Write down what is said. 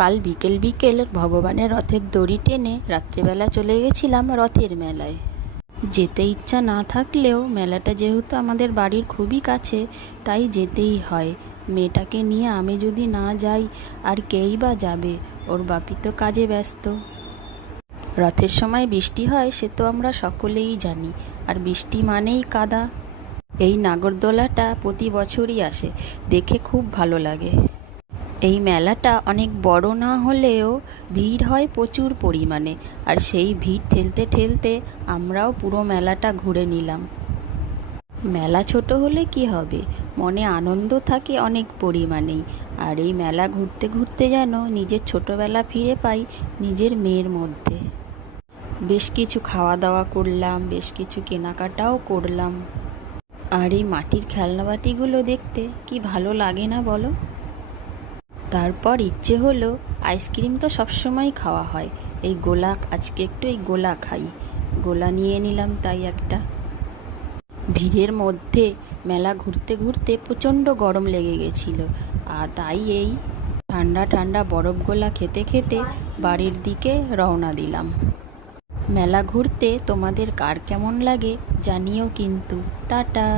কাল বিকেল বিকেল ভগবানের রথের দড়ি টেনে রাত্রেবেলা চলে গেছিলাম রথের মেলায়। যেতে ইচ্ছা না থাকলেও মেলাটা যেহেতু আমাদের বাড়ির খুবই কাছে, তাই যেতেই হয়। মেয়েটাকে নিয়ে আমি যদি না যাই আর কেই বা যাবে, ওর বাপি তো কাজে ব্যস্ত। রথের সময় বৃষ্টি হয় সে তো আমরা সকলেই জানি, আর বৃষ্টি মানেই কাদা। এই নাগরদোলাটা প্রতি বছরই আসে, দেখে খুব ভালো লাগে। এই মেলাটা অনেক বড় না হলেও ভিড় হয় প্রচুর পরিমাণে, আর সেই ভিড় ঠেলতে ঠেলতে আমরাও পুরো মেলাটা ঘুরে নিলাম। মেলা ছোট হলে কি হবে, মনে আনন্দ থাকে অনেক পরিমাণেই। আর এই মেলা ঘুরতে ঘুরতে যেন নিজের ছোটবেলা ফিরে পাই নিজের মেয়ের মধ্যে। বেশ কিছু খাওয়া দাওয়া করলাম, বেশ কিছু কেনাকাটাও করলাম। আর এই মাটির খেলনাবাটিগুলো দেখতে কি ভালো লাগে না বলো। তারপর ইচ্ছে হলো, আইসক্রিম তো সবসময় খাওয়া হয়, এই গোলা আজকে একটু এই গোলা খাই। গোলা নিয়ে নিলাম তাই একটা। ভিড়ের মধ্যে মেলা ঘুরতে ঘুরতে প্রচণ্ড গরম লেগে গেছিলো, আর তাই এই ঠান্ডা ঠান্ডা বরফ গোলা খেতে খেতে বাড়ির দিকে রওনা দিলাম। মেলা ঘুরতে তোমাদের কার কেমন লাগে জানিও কিন্তু। টাটা।